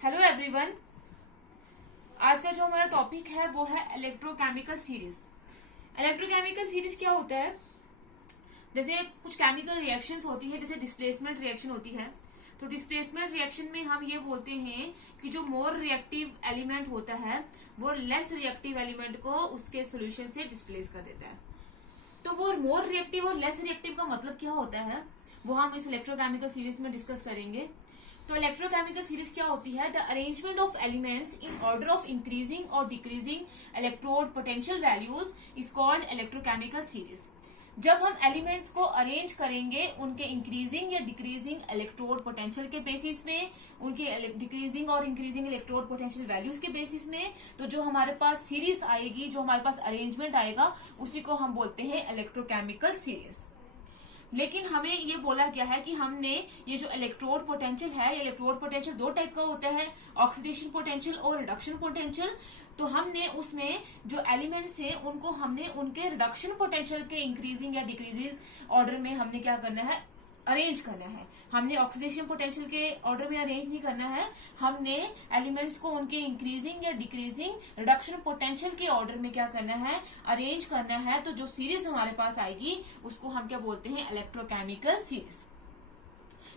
Hello everyone. आज का जो हमारा टॉपिक है वो है इलेक्ट्रोकेमिकल सीरीज। इलेक्ट्रोकेमिकल सीरीज क्या होता है? जैसे कुछ केमिकल रिएक्शंस होती है, जैसे डिस्प्लेसमेंट रिएक्शन होती है। तो डिस्प्लेसमेंट रिएक्शन में हम ये बोलते हैं कि जो मोर रिएक्टिव एलिमेंट होता है वो लेस रिएक्टिव एलिमेंट को उसके सोल्यूशन से डिस्प्लेस कर देता है। तो वो मोर रिएक्टिव और लेस रिएक्टिव का मतलब क्या होता है वो हम इस इलेक्ट्रोकेमिकल सीरीज में डिस्कस करेंगे। तो इलेक्ट्रोकेमिकल सीरीज क्या होती है? The arrangement of elements in order of increasing और decreasing electrode potential values is called electrochemical series. जब हम एलिमेंट्स को अरेंज करेंगे उनके इंक्रीजिंग या डिक्रीजिंग इलेक्ट्रोड पोटेंशियल के बेसिस में, उनके डिक्रीजिंग और इंक्रीजिंग इलेक्ट्रोड पोटेंशियल वैल्यूज के बेसिस में, तो जो हमारे पास सीरीज आएगी, जो हमारे पास अरेंजमेंट आएगा, उसी को हम बोलते हैं इलेक्ट्रोकेमिकल सीरीज। लेकिन हमें ये बोला गया है कि हमने ये जो इलेक्ट्रोड पोटेंशियल है, इलेक्ट्रोड पोटेंशियल दो टाइप का होता है, ऑक्सीडेशन पोटेंशियल और रिडक्शन पोटेंशियल। तो हमने उसमें जो एलिमेंट्स हैं उनको हमने उनके रिडक्शन पोटेंशियल के इंक्रीजिंग या डिक्रीजिंग ऑर्डर में हमने क्या करना है? अरेंज करना है। हमने ऑक्सीडेशन पोटेंशियल के ऑर्डर में अरेंज नहीं करना है, हमने एलिमेंट्स को उनके इंक्रीजिंग या डिक्रीजिंग रिडक्शन पोटेंशियल के ऑर्डर में क्या करना है? अरेंज करना है। तो जो सीरीज हमारे पास आएगी उसको हम क्या बोलते हैं? Electrochemical series.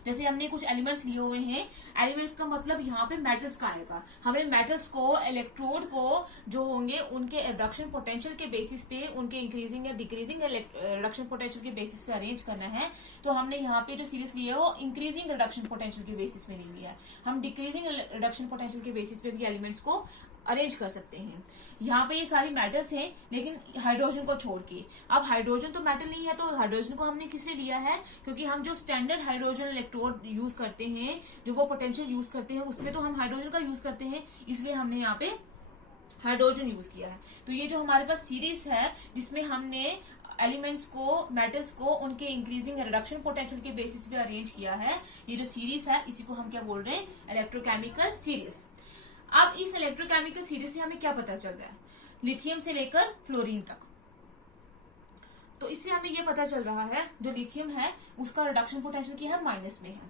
जैसे हमने कुछ एलिमेंट्स लिए हुए हैं, एलिमेंट्स का मतलब यहाँ पे मेटल्स का आएगा। हमें मेटल्स को, इलेक्ट्रोड को जो होंगे उनके रिडक्शन पोटेंशियल के बेसिस पे, उनके इंक्रीजिंग या डिक्रीजिंग रिडक्शन पोटेंशियल के बेसिस पे अरेंज करना है। तो हमने यहाँ पे जो सीरीज ली है वो इंक्रीजिंग रिडक्शन पोटेंशियल के बेसिस पे ली हुई है। हम डिक्रीजिंग रिडक्शन पोटेंशियल के बेसिस पे भी एलिमेंट्स को अरेंज कर सकते हैं। यहाँ पे ये सारी मेटल्स हैं, लेकिन हाइड्रोजन को छोड़ के। अब हाइड्रोजन तो मेटल नहीं है, तो हाइड्रोजन को हमने किससे लिया है? क्योंकि हम जो स्टैंडर्ड हाइड्रोजन इलेक्ट्रोड यूज करते हैं, जो वो पोटेंशियल यूज करते हैं, उसमें तो हम हाइड्रोजन का यूज करते हैं, इसलिए हमने यहाँ पे हाइड्रोजन यूज किया है। तो ये जो हमारे पास सीरीज है जिसमें हमने एलिमेंट्स को, मेटल्स को उनके इंक्रीजिंग रिडक्शन पोटेंशियल के बेसिस पे अरेंज किया है, ये जो सीरीज है इसी को हम क्या बोल रहे हैं? Electrochemical series. अब इस इलेक्ट्रोकेमिकल सीरीज से हमें क्या पता चल रहा है? लिथियम से लेकर फ्लोरीन तक। तो इससे हमें यह पता चल रहा है जो लिथियम है उसका रिडक्शन पोटेंशियल क्या है? माइनस में है।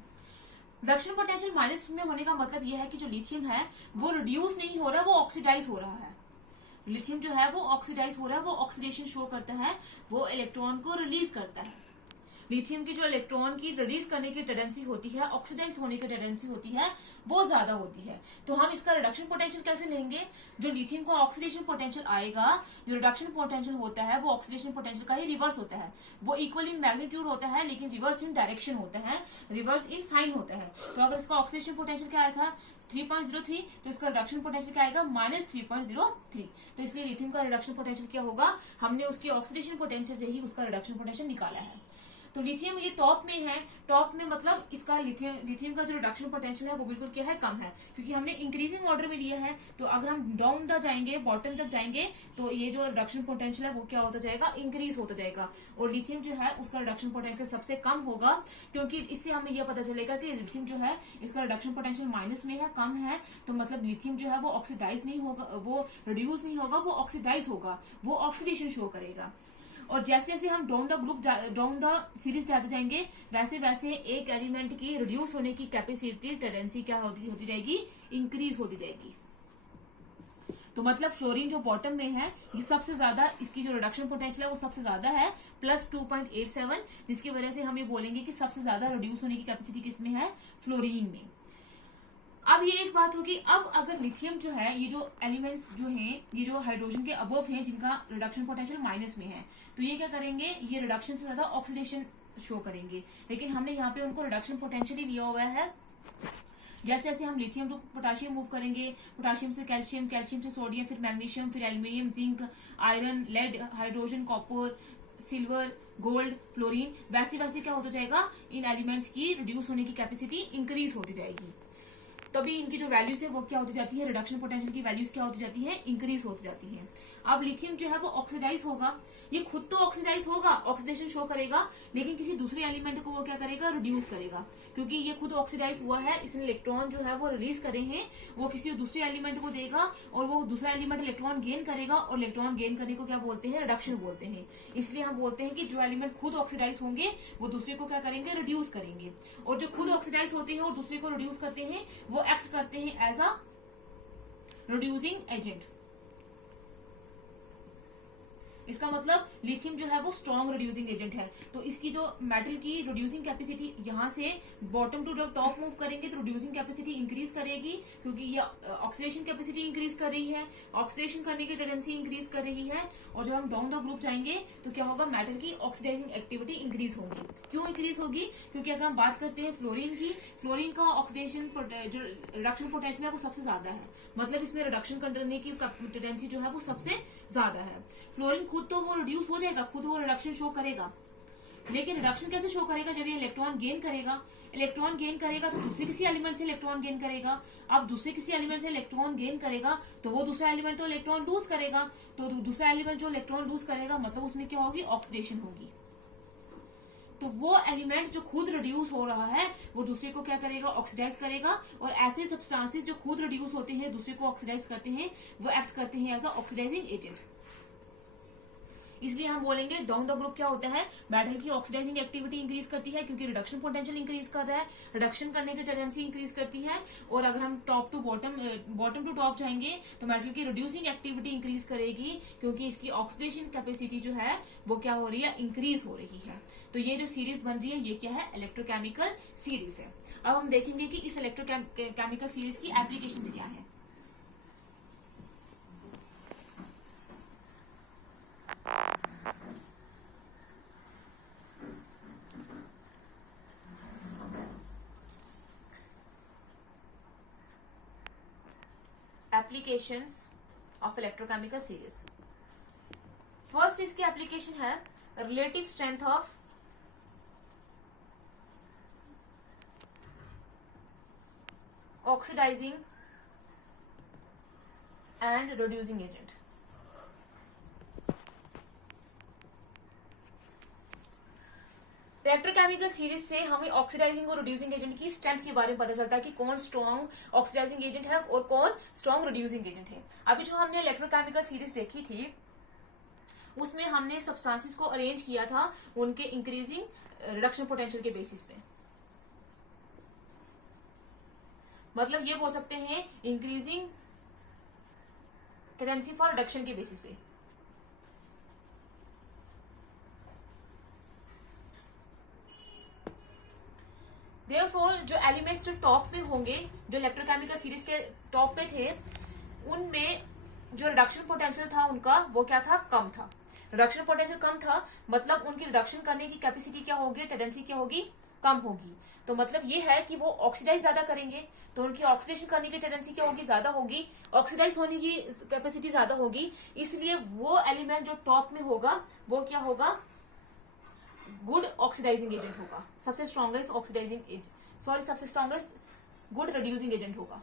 रिडक्शन पोटेंशियल माइनस में होने का मतलब यह है कि जो लिथियम है वो रिड्यूस नहीं हो रहा है, वो ऑक्सीडाइज हो रहा है। लिथियम जो है वो ऑक्सीडाइज हो रहा है, वो ऑक्सीडेशन शो करता है, वो इलेक्ट्रॉन को रिलीज करता है। लिथियम की जो इलेक्ट्रॉन की रिलीज करने की टेंडेंसी होती है, ऑक्सीडाइज होने की टेंडेंसी होती है, वो ज्यादा होती है। तो हम इसका रिडक्शन पोटेंशियल कैसे लेंगे? जो लिथियम का ऑक्सीडेशन पोटेंशियल आएगा, जो रिडक्शन पोटेंशियल होता है वो ऑक्सीडेशन पोटेंशियल का ही रिवर्स होता है। वो इक्वल इन मैग्नीट्यूड होता है लेकिन रिवर्स इन डायरेक्शन होता है, रिवर्स इन साइन होता है। तो अगर इसका ऑक्सीडेशन पोटेंशियल क्या आया था? 3.03, तो इसका रिडक्शन पोटेंशियल क्या आएगा? -3.03। तो इसलिए लिथियम का रिडक्शन पोटेंशियल क्या होगा? हमने उसकी ऑक्सीडेशन पोटेंशियल से ही उसका रिडक्शन पोटेंशियल निकाला है। तो लिथियम ये टॉप में है, टॉप में मतलब इसका लिथियम का जो रिडक्शन पोटेंशियल है वो बिल्कुल क्या है? कम है, क्योंकि हमने इंक्रीजिंग ऑर्डर में लिया है। तो अगर हम डाउन तक जाएंगे, बॉटम तक जाएंगे, तो ये जो रिडक्शन पोटेंशियल है वो क्या होता जाएगा? इंक्रीज होता जाएगा। और लिथियम जो है उसका रिडक्शन पोटेंशियल सबसे कम होगा, क्योंकि इससे हमें यह पता चलेगा कि लिथियम जो है इसका रिडक्शन पोटेंशियल माइनस में है, कम है। तो मतलब लिथियम जो है वो ऑक्सीडाइज नहीं होगा, वो रिड्यूस नहीं होगा, वो ऑक्सीडाइज होगा, वो ऑक्सीडेशन शो करेगा। और जैसे जैसे हम डाउन द सीरीज जाते जाएंगे, वैसे वैसे एक एलिमेंट की रिड्यूस होने की कैपेसिटी, टेंडेंसी क्या होती जाएगी? इंक्रीज होती जाएगी। तो मतलब फ्लोरीन जो बॉटम में है, ये सबसे ज्यादा, इसकी जो रिडक्शन पोटेंशियल है वो सबसे ज्यादा है, +2.87, जिसकी वजह से हम ये बोलेंगे कि सबसे ज्यादा रिड्यूस होने की कैपेसिटी किसमें है? फ्लोरीन में। अब ये एक बात होगी, अब अगर लिथियम जो है, ये जो एलिमेंट्स जो हैं, ये जो हाइड्रोजन के अबव हैं जिनका रिडक्शन पोटेंशियल माइनस में है, तो ये क्या करेंगे? ये रिडक्शन से ज्यादा ऑक्सीडेशन शो करेंगे। लेकिन हमने यहाँ पे उनको रिडक्शन पोटेंशियल ही लिया हुआ है। जैसे जैसे हम लिथियम टू पोटाशियम मूव करेंगे, पोटाशियम से कैल्शियम, कैल्शियम से सोडियम, फिर मैग्नीशियम, फिर aluminium, zinc, iron, lead, hydrogen, copper, silver, gold, fluorine, वैसे वैसे क्या होता जाएगा? इन एलिमेंट्स की रिड्यूस होने की कैपेसिटी इंक्रीज होती जाएगी। तभी इनकी जो वैल्यूज है वो क्या होती जाती है? रिडक्शन पोटेंशियल की वैल्यूज क्या होती जाती है? इंक्रीज होती जाती है। अब लिथियम जो है वो ऑक्सीडाइज होगा, ये खुद तो ऑक्सीडाइज होगा, ऑक्सीडेशन शो करेगा, लेकिन किसी दूसरे एलिमेंट को वो क्या करेगा? रिड्यूस करेगा। क्योंकि ये खुद ऑक्सीडाइज हुआ है, इसने इलेक्ट्रॉन जो है वो रिलीज करे हैं, वो किसी दूसरे एलिमेंट को देगा और वो दूसरा एलिमेंट इलेक्ट्रॉन गेन करेगा, और इलेक्ट्रॉन गेन करने को क्या बोलते हैं? रिडक्शन बोलते हैं। इसलिए हम बोलते हैं कि जो एलिमेंट खुद ऑक्सीडाइज होंगे वो दूसरे को क्या करेंगे? रिड्यूस करेंगे। और जो खुद ऑक्सीडाइज होते हैं और दूसरे को रिड्यूस करते हैं वो वो एक्ट करते हैं एज अ रिड्यूसिंग एजेंट। इसका मतलब लिथियम जो है वो स्ट्रॉन्ग रिड्यूसिंग एजेंट है। तो इसकी जो मेटल की रिड्यूसिंग कैपेसिटी यहां से बॉटम टू जब टॉप मूव करेंगे तो रिड्यूसिंग कैपेसिटी इंक्रीज करेगी, क्योंकि ये ऑक्सीडेशन कैपेसिटी इंक्रीज कर रही है, ऑक्सीडेशन करने की टेंडेंसी इंक्रीज कर रही है। और जब हम डाउन द ग्रुप जाएंगे तो क्या होगा, मेटल की ऑक्सीडाइजिंग एक्टिविटी इंक्रीज होगी। क्यों इंक्रीज होगी? क्योंकि अगर हम बात करते हैं फ्लोरीन की, फ्लोरीन का ऑक्सीडेशन जो रिडक्शन पोटेंशियल है वो सबसे ज्यादा है, मतलब इसमें रिडक्शन करने की टेंडेंसी जो है वो सबसे ज्यादा है। फ्लोरीन खुद तो वो रिड्यूस हो जाएगा, खुद वो रिडक्शन शो करेगा, लेकिन रिडक्शन कैसे शो करेगा? जब ये इलेक्ट्रॉन गेन करेगा, इलेक्ट्रॉन गेन करेगा तो दूसरे किसी एलिमेंट से इलेक्ट्रॉन गेन करेगा। अब दूसरे किसी एलिमेंट से इलेक्ट्रॉन गेन करेगा तो वो दूसरा एलिमेंट तो इलेक्ट्रॉन लूज करेगा, तो दूसरा एलिमेंट जो इलेक्ट्रॉन लूज करेगा मतलब उसमें क्या होगी, ऑक्सीडेशन होगी। तो वो एलिमेंट जो खुद रिड्यूस हो रहा है वो दूसरे को क्या करेगा, ऑक्सीडाइज करेगा। और ऐसे सब्सटेंसेस जो खुद रिड्यूस होते हैं दूसरे को ऑक्सीडाइज करते हैं वो एक्ट करते हैं एज अ ऑक्सीडाइजिंग एजेंट। इसलिए हम बोलेंगे डाउन द ग्रुप क्या होता है, मेटल की ऑक्सीडाइजिंग एक्टिविटी इंक्रीज करती है क्योंकि रिडक्शन पोटेंशियल इंक्रीज कर रहा है, रिडक्शन करने की टेंडेंसी इंक्रीज करती है। और अगर हम top to bottom, bottom to top जाएंगे तो मेटल की रिड्यूसिंग एक्टिविटी इंक्रीज करेगी क्योंकि इसकी ऑक्सीडेशन कैपेसिटी जो है वो क्या हो रही है, इंक्रीज हो रही है। तो ये जो सीरीज बन रही है ये क्या है, इलेक्ट्रोकेमिकल सीरीज है। अब हम देखेंगे कि इस इलेक्ट्रोकेमिकल सीरीज की एप्लीकेशन क्या है। Applications of electrochemical series. First इसकी एप्लीकेशन है relative strength of oxidising and reducing agent. Electrochemical series से हमें ऑक्सीडाइजिंग और रिड्यूसिंग एजेंट की स्ट्रेंथ के बारे में पता चलता है कि कौन स्ट्रॉन्ग ऑक्सीडाइजिंग एजेंट है और कौन स्ट्रॉन्ग रिड्यूसिंग एजेंट है। अभी जो हमने इलेक्ट्रोकेमिकल सीरीज देखी थी उसमें हमने सब्सटेंसेस को अरेंज किया था उनके इंक्रीजिंग रिडक्शन पोटेंशियल के बेसिस पे, मतलब ये बोल सकते हैं इंक्रीजिंग टेंडेंसी फॉर रिडक्शन के बेसिस पे। देयरफॉर जो एलिमेंट्स जो टॉप पे होंगे, जो इलेक्ट्रोकेमिकल सीरीज के टॉप पे थे, उनमें जो रिडक्शन पोटेंशियल था उनका वो क्या था, कम था। रिडक्शन पोटेंशियल कम था मतलब उनकी रिडक्शन करने की कैपेसिटी क्या होगी, टेंडेंसी क्या होगी, कम होगी। तो मतलब ये है कि वो ऑक्सीडाइज ज्यादा करेंगे तो उनकी ऑक्सीडेशन करने की टेंडेंसी क्या होगी, ज्यादा होगी, ऑक्सीडाइज होने की कैपेसिटी ज्यादा होगी। इसलिए वो एलिमेंट जो टॉप में होगा वो क्या होगा, गुड ऑक्सीडाइजिंग एजेंट होगा, सबसे स्ट्रॉन्गेस्ट ऑक्सीडाइजिंग एजेंट, सॉरी सबसे स्ट्रॉन्गेस्ट गुड रिड्यूसिंग एजेंट होगा,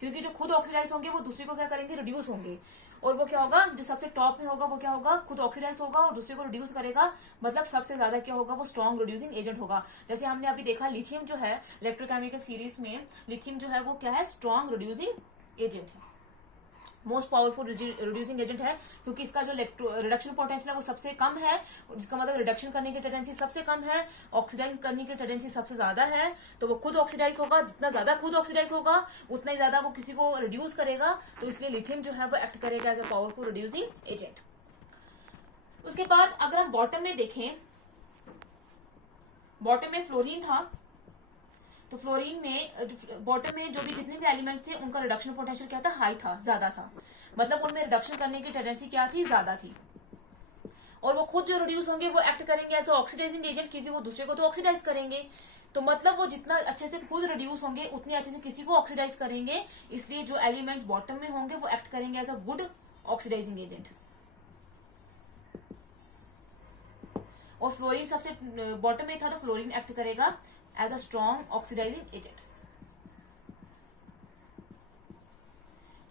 क्योंकि जो खुद ऑक्सीडाइज होंगे वो दूसरे को क्या करेंगे, रिड्यूस होंगे। और वो क्या होगा, जो सबसे टॉप में होगा वो क्या होगा, खुद ऑक्सीडाइज होगा और दूसरे को रिड्यूस करेगा, मतलब सबसे ज्यादा क्या होगा, वो स्ट्रॉन्ग रिड्यूसिंग एजेंट होगा। जैसे हमने अभी देखा लिथियम जो है इलेक्ट्रोकेमिकल सीरीज में, लिथियम जो है वो क्या है, स्ट्रॉन्ग रिड्यूसिंग एजेंट है, मोस्ट पावरफुल रिड्यूसिंग एजेंट है, क्योंकि इसका जो रिडक्शन पोटेंशियल है वो सबसे कम है, जिसका मतलब रिडक्शन करने की टेंडेंसी सबसे कम है, ऑक्सीडाइज करने की टेंडेंसी सबसे ज्यादा है। तो वो खुद ऑक्सीडाइज होगा, जितना ज्यादा खुद ऑक्सीडाइज होगा उतना ही ज्यादा वो किसी को रिड्यूस करेगा। तो इसलिए लिथियम जो है वो एक्ट करेगा as a powerful reducing agent. उसके बाद अगर हम बॉटम में देखें, बॉटम में फ्लोरीन था, तो फ्लोरीन में बॉटम में जो भी जितने भी एलिमेंट्स थे उनका रिडक्शन पोटेंशियल क्या था, हाई था, ज्यादा था, मतलब उनमें रिडक्शन करने की टेंडेंसी क्या थी, ज्यादा थी। और वो खुद जो रिड्यूस होंगे वो एक्ट करेंगे एज ऑक्सीडाइजिंग एजेंट, क्योंकि वो दूसरे को तो ऑक्सीडाइज करेंगे। तो मतलब वो जितना अच्छे से खुद रिड्यूस होंगे उतने अच्छे से किसी को ऑक्सीडाइज करेंगे। इसलिए जो एलिमेंट्स बॉटम में होंगे वो एक्ट करेंगे as a good oxidizing agent. और फ्लोरीन सबसे बॉटम में था तो फ्लोरीन एक्ट करेगा as a strong oxidizing agent.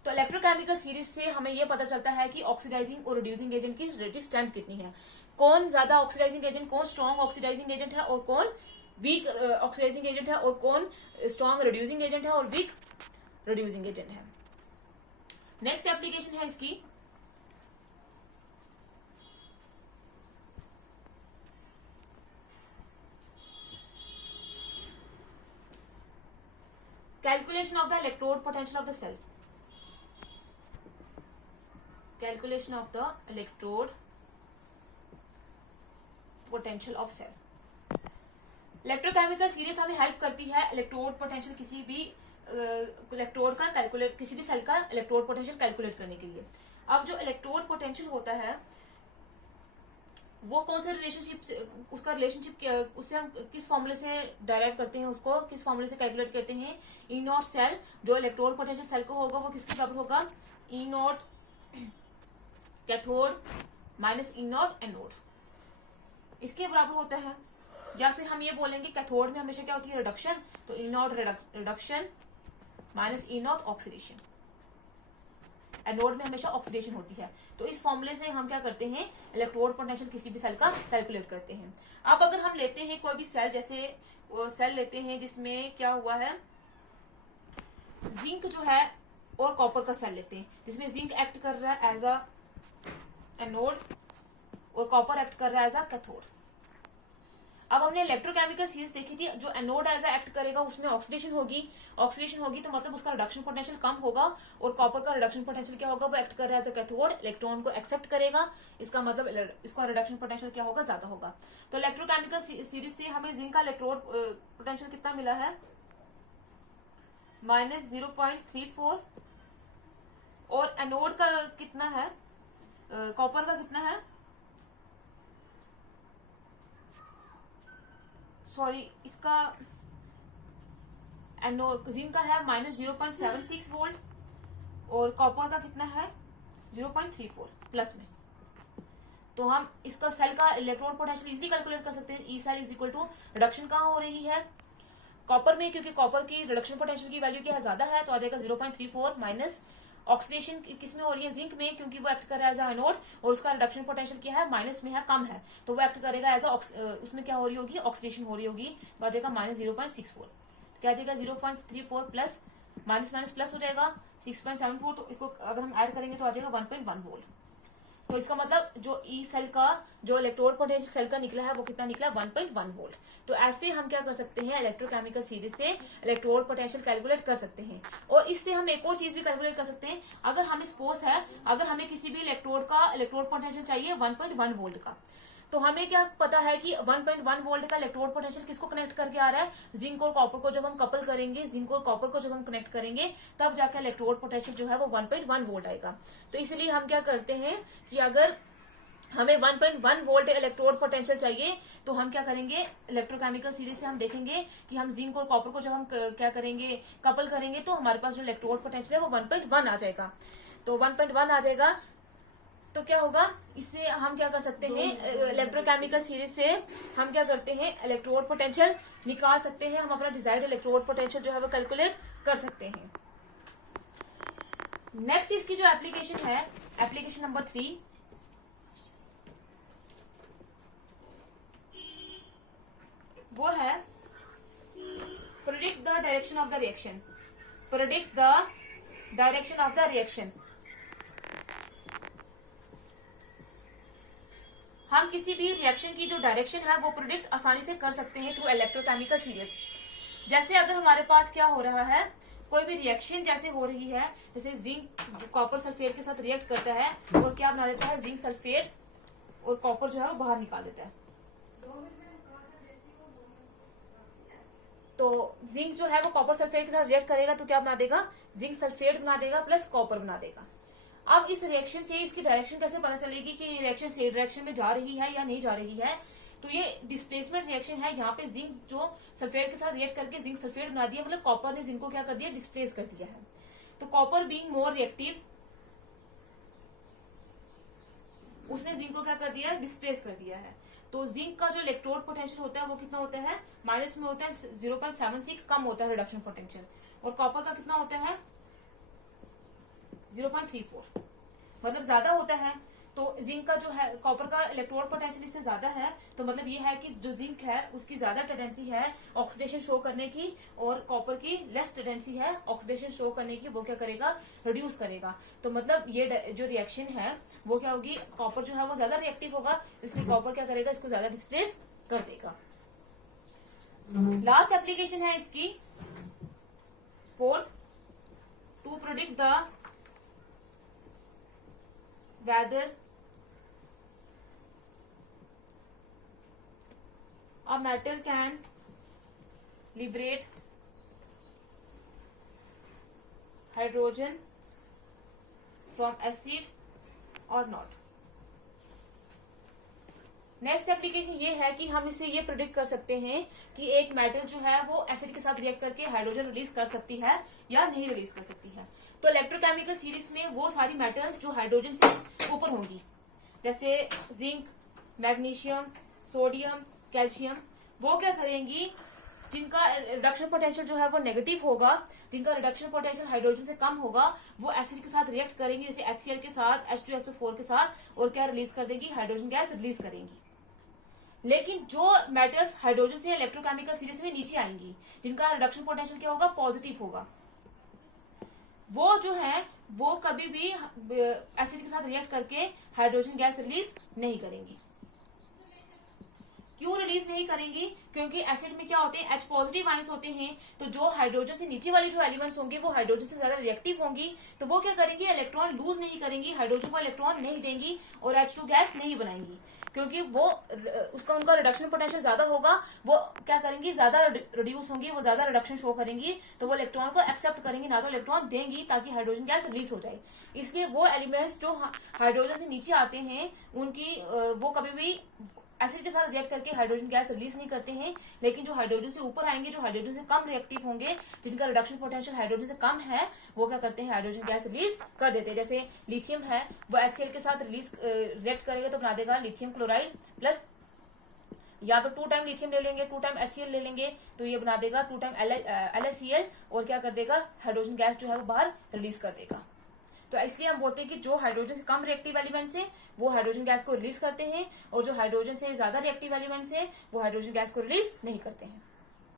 तो इलेक्ट्रोकेमिकल सीरीज से हमें यह पता चलता है कि ऑक्सीडाइजिंग और रिड्यूसिंग एजेंट की रिलेटिव स्ट्रेंथ कितनी है, कौन ज्यादा ऑक्सीडाइजिंग एजेंट, कौन स्ट्रॉन्ग ऑक्सीडाइजिंग एजेंट है और कौन वीक ऑक्सीडाइजिंग एजेंट है, और कौन स्ट्रॉन्ग रिड्यूसिंग एजेंट है और वीक रिड्यूसिंग एजेंट है। नेक्स्ट एप्लीकेशन है इसकी calculation of the electrode potential of the cell, calculation of the electrode potential of cell. Electrochemical series हमें हेल्प करती है इलेक्ट्रोड पोटेंशियल किसी भी इलेक्ट्रोड का कैलकुलेट, किसी भी सेल का इलेक्ट्रोड पोटेंशियल कैलकुलेट करने के लिए। अब जो इलेक्ट्रोड पोटेंशियल होता है वो कौन से रिलेशनशिप, उसका रिलेशनशिप उससे हम किस फॉर्मूले से डायराइव करते हैं, उसको किस फॉर्मूले से कैलकुलेट करते हैं। ई नॉट सेल, जो इलेक्ट्रोड पोटेंशियल सेल को होगा वो किसके बराबर होगा, E naught cathode minus E naught anode, इसके बराबर होता है। या फिर हम ये बोलेंगे कैथोड में हमेशा क्या होती है, रिडक्शन, तो E naught reduction minus E naught oxidation, anode में हमेशा ऑक्सीडेशन होती है। तो इस फॉर्मूले से हम क्या करते हैं, इलेक्ट्रोड पोटेंशियल किसी भी सेल का कैलकुलेट करते हैं। अब अगर हम लेते हैं कोई भी सेल, जैसे सेल लेते हैं जिसमें क्या हुआ है, जिंक जो है और कॉपर का सेल लेते हैं, जिसमें जिंक एक्ट कर रहा है एज अ एनोड और कॉपर एक्ट कर रहा है एज अ कैथोड। अब हमने इलेक्ट्रोकेमिकल सीरीज देखी थी, जो एनोड एज एक्ट करेगा उसमें ऑक्सीडेशन होगी, ऑक्सीडेशन होगी तो मतलब उसका रिडक्शन पोटेंशियल कम होगा, और कॉपर का रिडक्शन पोटेंशियल क्या होगा, वो एक्ट कर रहा है एज अ कैथोड, इलेक्ट्रॉन को एक्सेप्ट करेगा, इसका मतलब इसका रिडक्शन पोटेंशियल क्या होगा, ज्यादा होगा। तो इलेक्ट्रोकेमिकल सीरीज से हमें जिंक का इलेक्ट्रोड पोटेंशियल कितना मिला है, -0.34, और एनोड का कितना है, कॉपर का कितना है, सॉरी इसका जिंक का है -0.76 वोल्ट, और कॉपर का कितना है 0.34 प्लस में। तो हम इसका सेल का इलेक्ट्रोड पोटेंशियल इजीली कैलकुलेट कर सकते हैं। E cell is equal to reduction कहाँ हो रही है, कॉपर में, क्योंकि कॉपर की रिडक्शन पोटेंशियल की वैल्यू क्या है, ज्यादा है, तो आ जाएगा 0.34 माइनस ऑक्सीडेशन किस में हो रही है, जिंक में, क्योंकि वो एक्ट कर रहा है एज अ एनोड, और उसका रिडक्शन पोटेंशियल क्या है, माइनस में है, कम है, तो वो एक्ट करेगा एज अ उसमें क्या हो रही होगी, ऑक्सीडेशन हो रही होगी, तो आ जाएगा -0.64, तो क्या आ जाएगा 0.34 प्लस माइनस माइनस प्लस हो जाएगा 6.74, तो इसको अगर हम ऐड करेंगे तो आ जाएगा 1.1 वोल्ट। तो इसका मतलब जो ई सेल का जो इलेक्ट्रोड पोटेंशियल सेल का निकला है वो कितना निकला, 1.1 वोल्ट। तो ऐसे हम क्या कर सकते हैं, इलेक्ट्रोकेमिकल सीरीज से इलेक्ट्रोड पोटेंशियल कैलकुलेट कर सकते हैं। और इससे हम एक और चीज भी कैलकुलेट कर सकते हैं, अगर हमें सपोज है, अगर हमें किसी भी इलेक्ट्रोड का इलेक्ट्रोड पोटेंशियल चाहिए 1.1 वोल्ट का, तो हमें क्या पता है कि 1.1 वोल्ट का इलेक्ट्रोड पोटेंशियल किसको कनेक्ट करके आ रहा है, जिंक और कॉपर को जब हम कपल करेंगे, जिंक और कॉपर को जब हम कनेक्ट करेंगे तब जाकर इलेक्ट्रोड पोटेंशियल जो है वो 1.1 वोल्ट आएगा। तो इसलिए हम क्या करते हैं कि अगर हमें 1.1 वोल्ट इलेक्ट्रोड पोटेंशियल चाहिए तो हम क्या करेंगे, इलेक्ट्रोकेमिकल सीरीज से हम देखेंगे कि हम जिंक और कॉपर को जब हम क्या करेंगे, कपल करेंगे, तो हमारे पास जो इलेक्ट्रोड पोटेंशियल है वो 1.1 आ जाएगा। तो 1.1 आ जाएगा तो क्या होगा, इससे हम क्या कर सकते हैं, इलेक्ट्रोकेमिकल सीरीज से हम क्या करते हैं, इलेक्ट्रोड पोटेंशियल निकाल सकते हैं, हम अपना डिजायर्ड इलेक्ट्रोड पोटेंशियल जो है वो कैलकुलेट कर सकते हैं। नेक्स्ट इसकी जो एप्लीकेशन है, एप्लीकेशन नंबर 3, वो है predict the direction of the reaction, predict the direction of the reaction. हम किसी भी रिएक्शन की जो डायरेक्शन है वो प्रेडिक्ट आसानी से कर सकते हैं थ्रू इलेक्ट्रोकेमिकल सीरीज। जैसे अगर हमारे पास क्या हो रहा है, कोई भी रिएक्शन जैसे हो रही है, जैसे जिंक कॉपर सल्फेट के साथ रिएक्ट करता है और क्या बना देता है, जिंक सल्फेट और कॉपर जो है वो बाहर निकाल देता है। तो जिंक जो है वो कॉपर सल्फेट के साथ रिएक्ट करेगा तो क्या बना देगा, जिंक सल्फेट बना देगा प्लस कॉपर बना देगा। अब इस रिएक्शन से इसकी डायरेक्शन कैसे पता चलेगी कि रिएक्शन सही डायरेक्शन में जा रही है या नहीं जा रही है, तो ये डिस्प्लेसमेंट रिएक्शन है। यहाँ पे जिंक जो सल्फेट के साथ रिएक्ट करके जिंक सल्फेट बना दिया, मतलब कॉपर ने जिंक को क्या कर दिया, डिस्प्लेस कर दिया है। तो कॉपर बीइंग मोर रिएक्टिव, उसने जिंक को क्या कर दिया, डिस्प्लेस कर दिया है। तो जिंक का जो इलेक्ट्रोड पोटेंशियल होता है वो कितना होता है, माइनस में होता है 0.76, कम होता है रिडक्शन पोटेंशियल, और कॉपर का कितना होता है 0.34, मतलब ज्यादा होता है। तो जिंक का जो है, कॉपर का इलेक्ट्रोड पोटेंशियल इससे ज्यादा है, तो मतलब ये है कि जो जिंक है उसकी ज्यादा टेंडेंसी है ऑक्सीडेशन शो करने की, और कॉपर की लेस टेंडेंसी है ऑक्सीडेशन शो करने की, वो क्या करेगा, रिड्यूस करेगा। तो मतलब ये जो रिएक्शन है वो क्या होगी, कॉपर जो है वो ज्यादा रिएक्टिव होगा, इसलिए कॉपर क्या करेगा, इसको ज्यादा डिस्प्लेस कर देगा। लास्ट एप्लीकेशन है इसकी predict the whether a metal can liberate hydrogen from acid or not। Next application ये है कि हम इससे ये प्रिडिक्ट कर सकते हैं कि एक मेटल जो है वो एसिड के साथ रिएक्ट करके हाइड्रोजन रिलीज कर सकती है या नहीं रिलीज कर सकती है। तो इलेक्ट्रोकेमिकल सीरीज में वो सारी मेटल्स जो हाइड्रोजन से ऊपर होंगी, जैसे जिंक, मैग्नीशियम, सोडियम, कैल्शियम, वो क्या करेंगी, जिनका रिडक्शन पोटेंशियल जो है वो नेगेटिव होगा, जिनका रिडक्शन पोटेंशियल हाइड्रोजन से कम होगा, वो एसिड के साथ रिएक्ट करेंगी, जैसे HCl के साथ, H2SO4 के साथ, और क्या रिलीज कर देंगी, हाइड्रोजन गैस रिलीज करेंगी। लेकिन जो मेटल्स हाइड्रोजन से इलेक्ट्रोकेमिकल सीरीज में नीचे आएंगी, जिनका रिडक्शन पोटेंशियल क्या होगा, पॉजिटिव होगा, वो जो है वो कभी भी एसिड के साथ रिएक्ट करके हाइड्रोजन गैस रिलीज नहीं करेंगी। क्यों रिलीज नहीं करेंगी? क्योंकि एसिड में क्या होते हैं, H पॉजिटिव आयंस होते हैं, तो जो हाइड्रोजन से नीचे वाली जो एलिमेंट्स होंगे वो हाइड्रोजन से ज्यादा रिएक्टिव होंगी, तो वो क्या करेंगी, इलेक्ट्रॉन लूज नहीं करेंगी, हाइड्रोजन को इलेक्ट्रॉन नहीं देंगी और H2 गैस नहीं बनाएंगी, क्योंकि वो उनका रिडक्शन पोटेंशियल ज्यादा होगा, वो क्या करेंगी, ज्यादा रिड्यूस होंगी, वो ज्यादा रिडक्शन शो करेंगी, तो वो इलेक्ट्रॉन को एक्सेप्ट करेंगी, ना तो इलेक्ट्रॉन देंगी, ताकि हाइड्रोजन गैस रिलीज हो जाए। इसलिए वो एलिमेंट्स जो हाइड्रोजन से नीचे आते हैं उनकी वो कभी भी एसिड के साथ रिएक्ट करके हाइड्रोजन गैस रिलीज नहीं करते हैं। लेकिन जो हाइड्रोजन से ऊपर आएंगे, जो हाइड्रोजन से कम रिएक्टिव होंगे, जिनका रिडक्शन पोटेंशियल हाइड्रोजन से कम है, वो क्या करते हैं, हाइड्रोजन गैस रिलीज कर देते हैं। जैसे लिथियम है, वो HCl के साथ रिएक्ट करेगा तो बना देगा लिथियम क्लोराइड प्लस, यहाँ पे 2 टाइम लिथियम ले लेंगे, 2 टाइम HCl ले लेंगे, तो ये बना देगा 2 टाइम LaCl, और क्या कर देगा, हाइड्रोजन गैस जो है वो बाहर रिलीज कर देगा। तो इसलिए हम बोलते हैं कि जो हाइड्रोजन से कम रिएक्टिव एलिमेंट्स हैं वो हाइड्रोजन गैस को रिलीज करते हैं, और जो हाइड्रोजन से ज्यादा रिएक्टिव एलिमेंट्स हैं वो हाइड्रोजन गैस को रिलीज नहीं करते हैं।